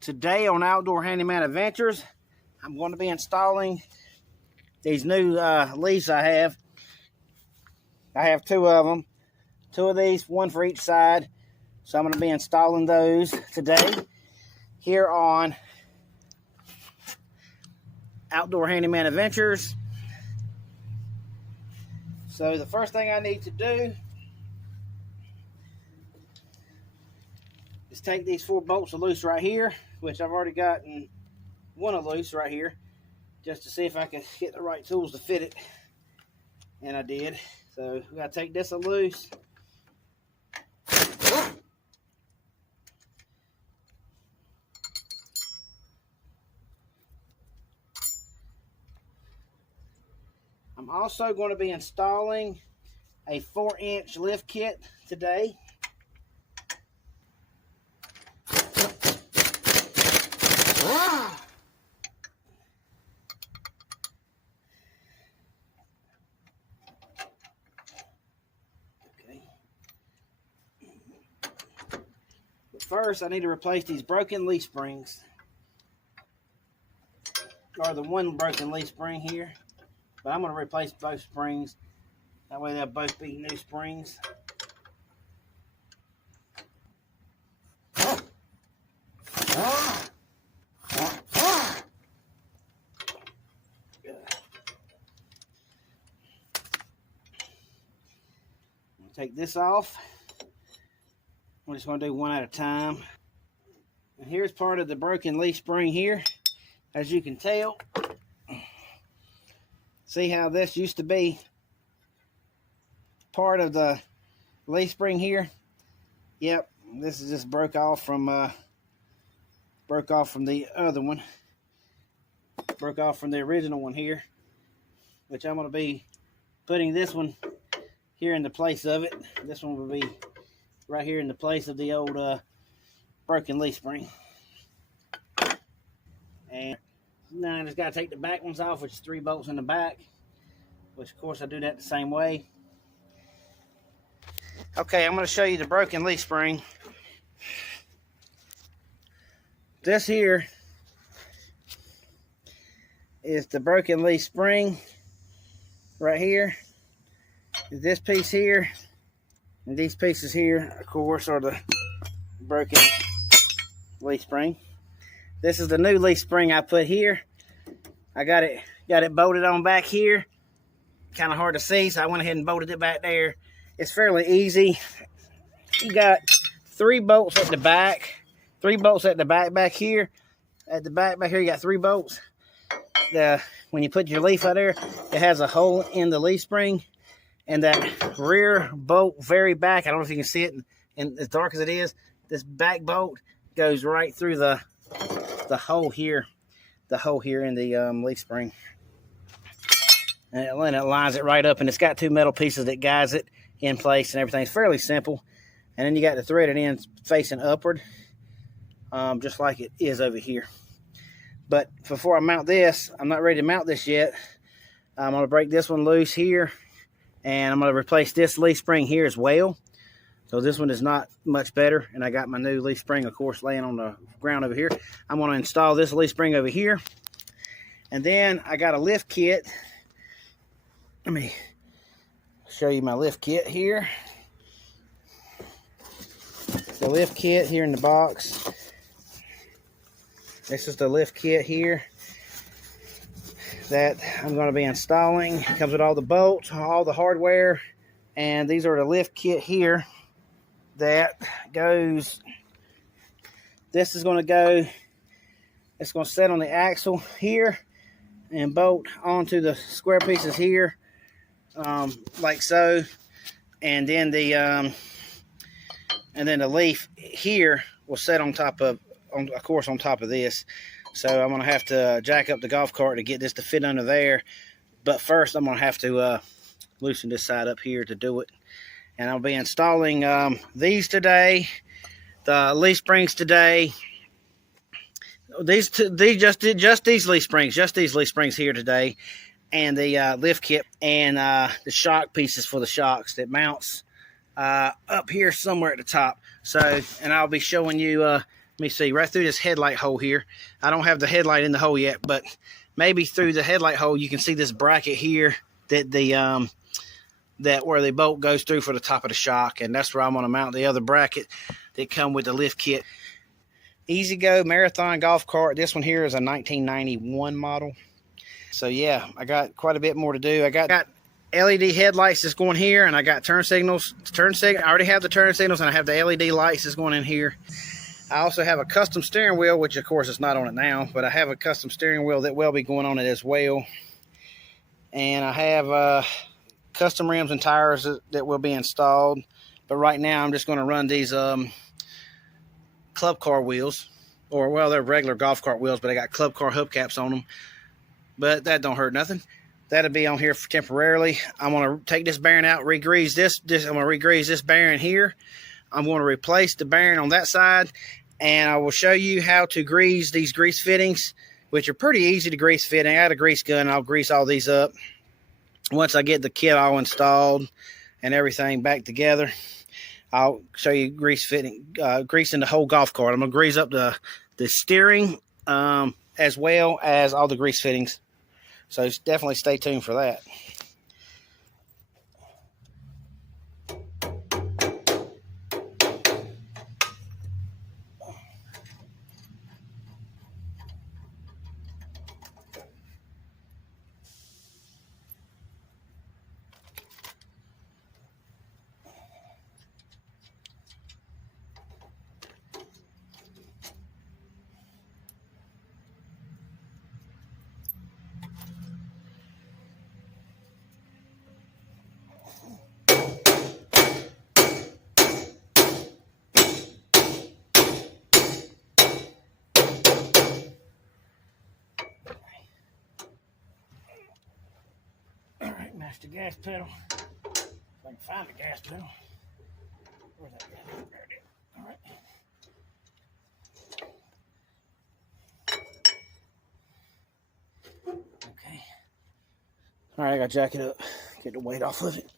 Today on Outdoor Handyman Adventures, I'm going to be installing these new leaves I have. I have two of them. Two of these, one for each side. So I'm going to be installing those today here on Outdoor Handyman Adventures. So the first thing I need to do is take these 4 bolts of loose right here, which I've already gotten one of loose right here, just to see if I can get the right tools to fit it. And I did. So we gotta take this loose. I'm also going to be installing a 4-inch lift kit today. But first, I need to replace these broken leaf springs, or the one broken leaf spring here. But I'm going to replace both springs. That way they'll both be new springs. Take this off. We're just going to do one at a time. And here's part of the broken leaf spring here. As you can tell, see how this used to be part of the leaf spring here? Yep, this is just broke off from the other one. Broke off from the original one here, which I'm going to be putting this one here in the place of it. This one will be right here in the place of the old broken leaf spring. And now I just got to take the back ones off, which is 3 bolts in the back, which of course I do that the same way. Okay, I'm going to show you the broken leaf spring. This here is the broken leaf spring right here. This piece here and these pieces here, of course, are the broken leaf spring. This is the new leaf spring I put here. I got it bolted on back here. Kind of hard to see, so I went ahead and bolted it back there. It's fairly easy. You got 3 bolts at the back. 3 bolts at the back here. At the back here, you got 3 bolts. When you put your leaf out there, it has a hole in the leaf spring. And that rear bolt, very back, I don't know if you can see it, and as dark as it is, this back bolt goes right through the hole here, in the leaf spring. And it lines it right up, and it's got 2 metal pieces that guides it in place and everything. It's fairly simple. And then you got the threaded ends facing upward, just like it is over here. But before I mount this, I'm not ready to mount this yet. I'm going to break this one loose here. And I'm going to replace this leaf spring here as well. So this one is not much better. And I got my new leaf spring, of course, laying on the ground over here. I'm going to install this leaf spring over here. And then I got a lift kit. Let me show you my lift kit here. The lift kit here in the box. This is the lift kit here that I'm going to be installing. It comes with all the bolts, all the hardware, and these are the lift kit here that goes. This is going to go, it's going to set on the axle here and bolt onto the square pieces here, like so, and then the leaf here will set on top of, of course, on top of this. So I'm going to have to jack up the golf cart to get this to fit under there. But first, I'm going to have to loosen this side up here to do it. And I'll be installing these today, the leaf springs today. These these leaf springs here today, and the lift kit and the shock pieces for the shocks that mounts up here somewhere at the top. So, and I'll be showing you Let me see, right through this headlight hole here. I don't have the headlight in the hole yet, but maybe through the headlight hole you can see this bracket here that the that where the bolt goes through for the top of the shock, and that's where I'm going to mount the other bracket that come with the lift kit. EZGO Marathon golf cart. This one here is a 1991 model. So yeah, I got quite a bit more to do. I got LED headlights that's going here, and I got turn signals. I already have the turn signals, and I have the LED lights that's going in here. I also have a custom steering wheel, which of course is not on it now, but I have a custom steering wheel that will be going on it as well. And I have custom rims and tires that will be installed. But right now I'm just going to run these club car wheels, or well, they're regular golf cart wheels, but I got club car hubcaps on them. But that don't hurt nothing. That'll be on here for temporarily. I'm going to take this bearing out, re-grease this. I'm going to re-grease this bearing here. I'm going to replace the bearing on that side, and I will show you how to grease these grease fittings, which are pretty easy to grease fit. I got a grease gun, and I'll grease all these up. Once I get the kit all installed and everything back together, I'll show you greasing the whole golf cart. I'm going to grease up the steering as well as all the grease fittings. So definitely stay tuned for that. Match the gas pedal. If I can find the gas pedal. Where's that gas pedal? There it is. All right. Okay. All right, I got to jack it up. Get the weight off of it.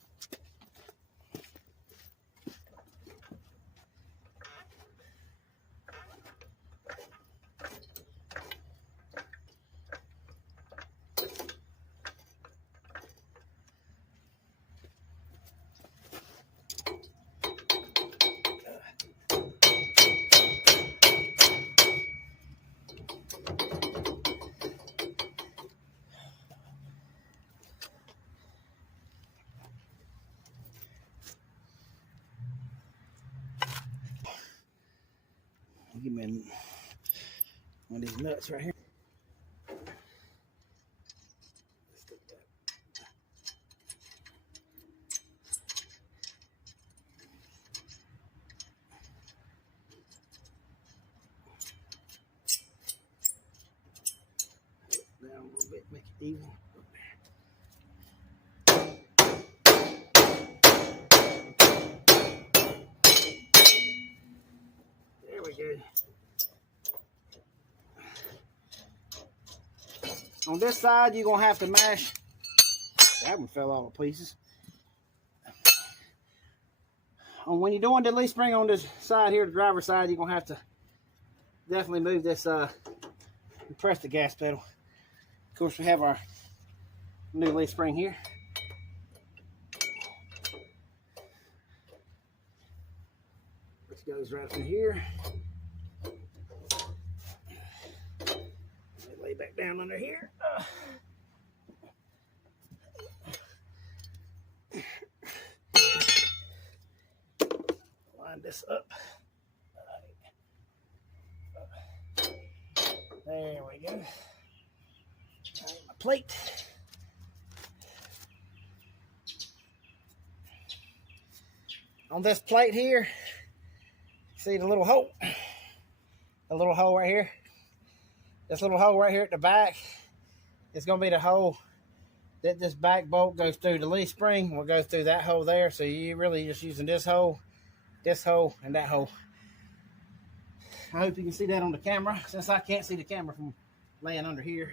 Give me one of these nuts right here. Down a little bit, make it even. There we go. On this side, you're going to have to mash. That one fell out of pieces. When you're doing the leaf spring on this side here, the driver's side, you're going to have to definitely move this, press the gas pedal. Of course, we have our new leaf spring here. Which goes right through here. Lay back down under here. Line this up. There we go. My plate. On this plate here, see the little hole? The little hole right here. This little hole right here at the back is going to be the hole that this back bolt goes through. The leaf spring will go through that hole there. So you're really just using this hole, and that hole. I hope you can see that on the camera, since I can't see the camera from laying under here.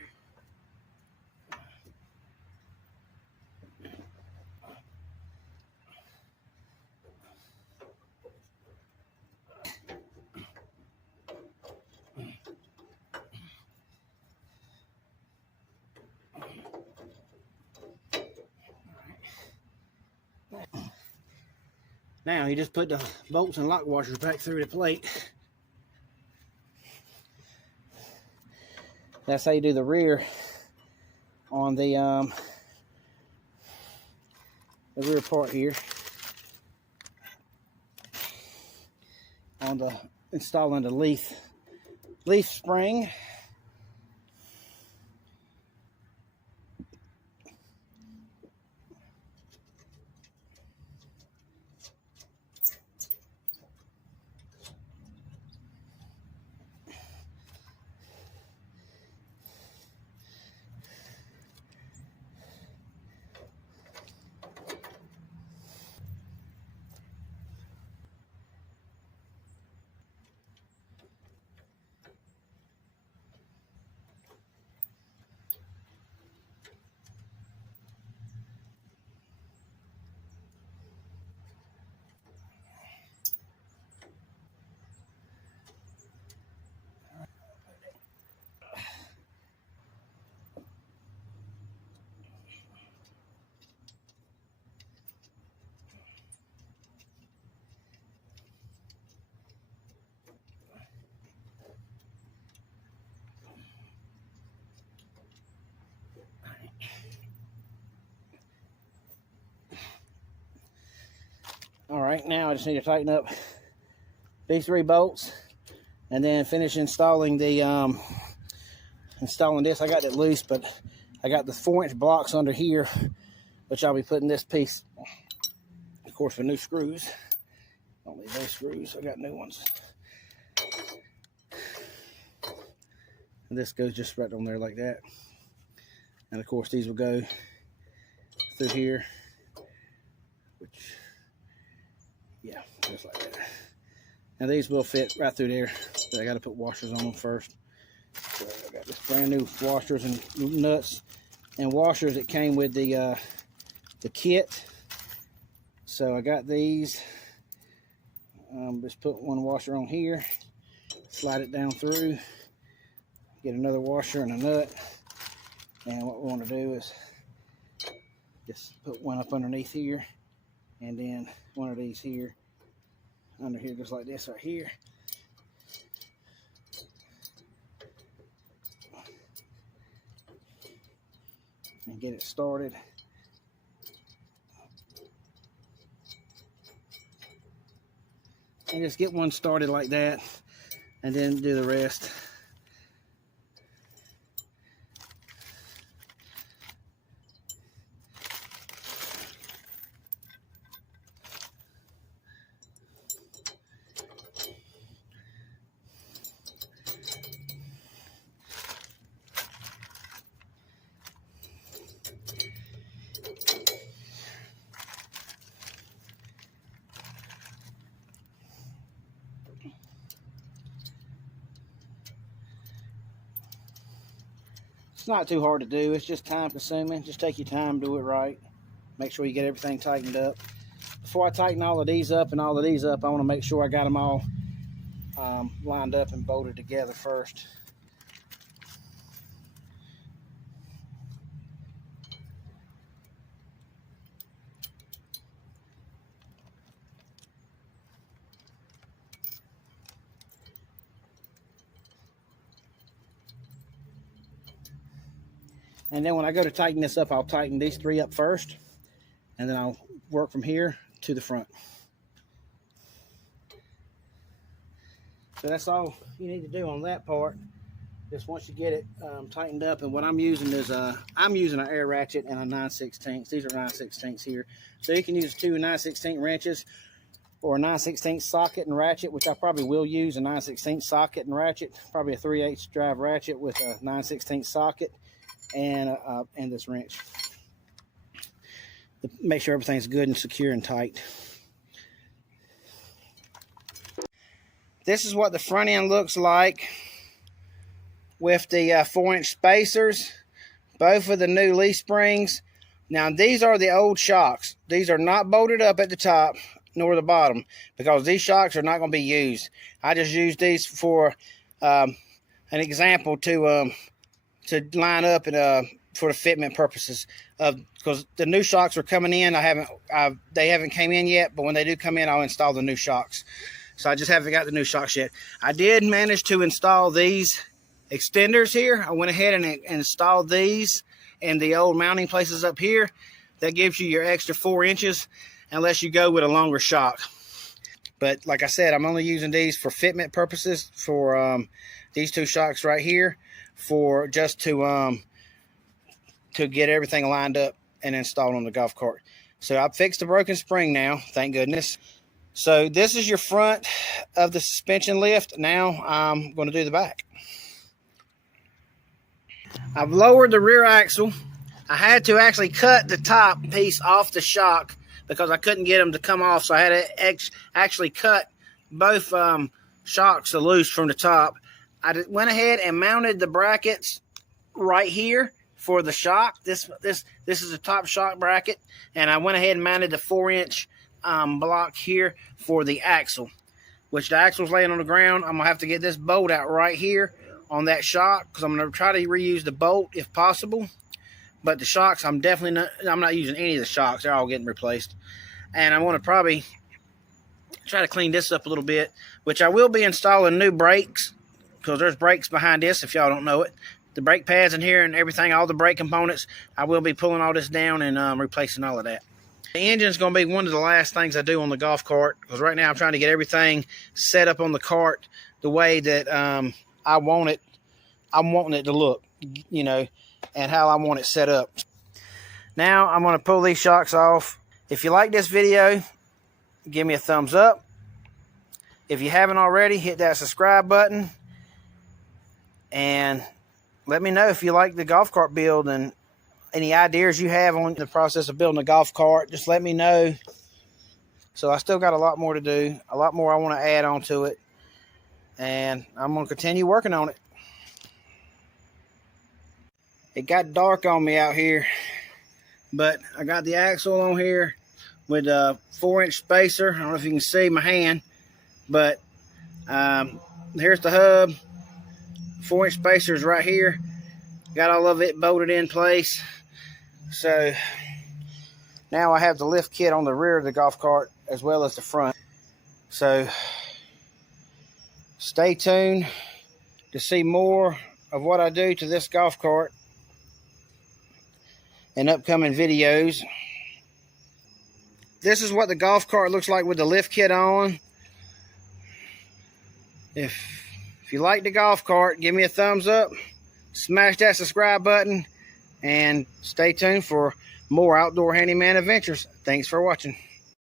Now you just put the bolts and lock washers back through the plate. That's how you do the rear on the rear part here. On the installing the leaf spring. All right, now I just need to tighten up these 3 bolts and then finish installing the installing this. I got it loose, but I got the 4-inch blocks under here, which I'll be putting this piece, of course, with new screws. Don't need those screws, I got new ones. And this goes just right on there like that. And of course these will go through here, which, yeah, just like that. Now these will fit right through there, but I got to put washers on them first. So I got this brand new washers and nuts and washers that came with the kit. So I got these. Just put one washer on here, slide it down through, get another washer and a nut. And what we want to do is just put one up underneath here, and then one of these here under here, just like this right here. And get it started. And just get one started like that, and then do the rest. It's not too hard to do. It's just time consuming. Just take your time, do it right. Make sure you get everything tightened up. Before I tighten all of these up and all of these up, I want to make sure I got them all lined up and bolted together first. And then when I go to tighten this up, I'll tighten these 3 up first, and then I'll work from here to the front. So that's all you need to do on that part. Just once you get it tightened up, and what I'm using is I'm using an air ratchet and a 9/16. These are 9/16 here. So you can use 2 9/16 wrenches or a 9/16 socket and ratchet, which I probably will use a 9/16 socket and ratchet, probably a 3/8 drive ratchet with a 9/16 socket. And this wrench. Make sure everything's good and secure and tight. This is what the front end looks like with the 4-inch spacers, both of the new leaf springs. Now these are the old shocks. These are not bolted up at the top nor the bottom, because these shocks are not going to be used. I just used these for an example to line up and for the fitment purposes of, because the new shocks are coming in. They haven't came in yet, but when they do come in, I'll install the new shocks. So I just haven't got the new shocks yet. I did manage to install these extenders here. I went ahead and installed these in the old mounting places up here. That gives you your extra 4 inches unless you go with a longer shock. But like I said, I'm only using these for fitment purposes for these 2 shocks right here, for just to get everything lined up and installed on the golf cart. So I've fixed the broken spring now, thank goodness. So this is your front of the suspension lift. Now I'm going to do the back. I've lowered the rear axle. I had to actually cut the top piece off the shock because I couldn't get them to come off. So I had to actually cut both shocks loose from the top. I went ahead and mounted the brackets right here for the shock. This is a top shock bracket, and I went ahead and mounted the 4-inch block here for the axle, which the axle's laying on the ground. I'm gonna have to get this bolt out right here on that shock, because I'm gonna try to reuse the bolt if possible. But the shocks, I'm not using any of the shocks. They're all getting replaced. And I want to probably try to clean this up a little bit, which I will be installing new brakes, because there's brakes behind this if y'all don't know it. The brake pads in here and everything, all the brake components, I will be pulling all this down and replacing all of that. The engine's going to be one of the last things I do on the golf cart, because right now I'm trying to get everything set up on the cart the way that I want it. I'm wanting it to look, you know, and how I want it set up. Now I'm going to pull these shocks off. If you like this video, give me a thumbs up. If you haven't already, hit that subscribe button. And let me know if you like the golf cart build and any ideas you have on the process of building a golf cart. Just let me know. So I still got a lot more to do, a lot more I want to add on to it, and I'm going to continue working on it. It got dark on me out here, but I got the axle on here with a 4-inch spacer. I don't know if you can see my hand, but here's the hub. 4-inch spacers right here. Got all of it bolted in place. So now I have the lift kit on the rear of the golf cart as well as the front. So stay tuned to see more of what I do to this golf cart in upcoming videos. This is what the golf cart looks like with the lift kit on. If you like the golf cart, give me a thumbs up, smash that subscribe button, and stay tuned for more outdoor handyman adventures. Thanks for watching.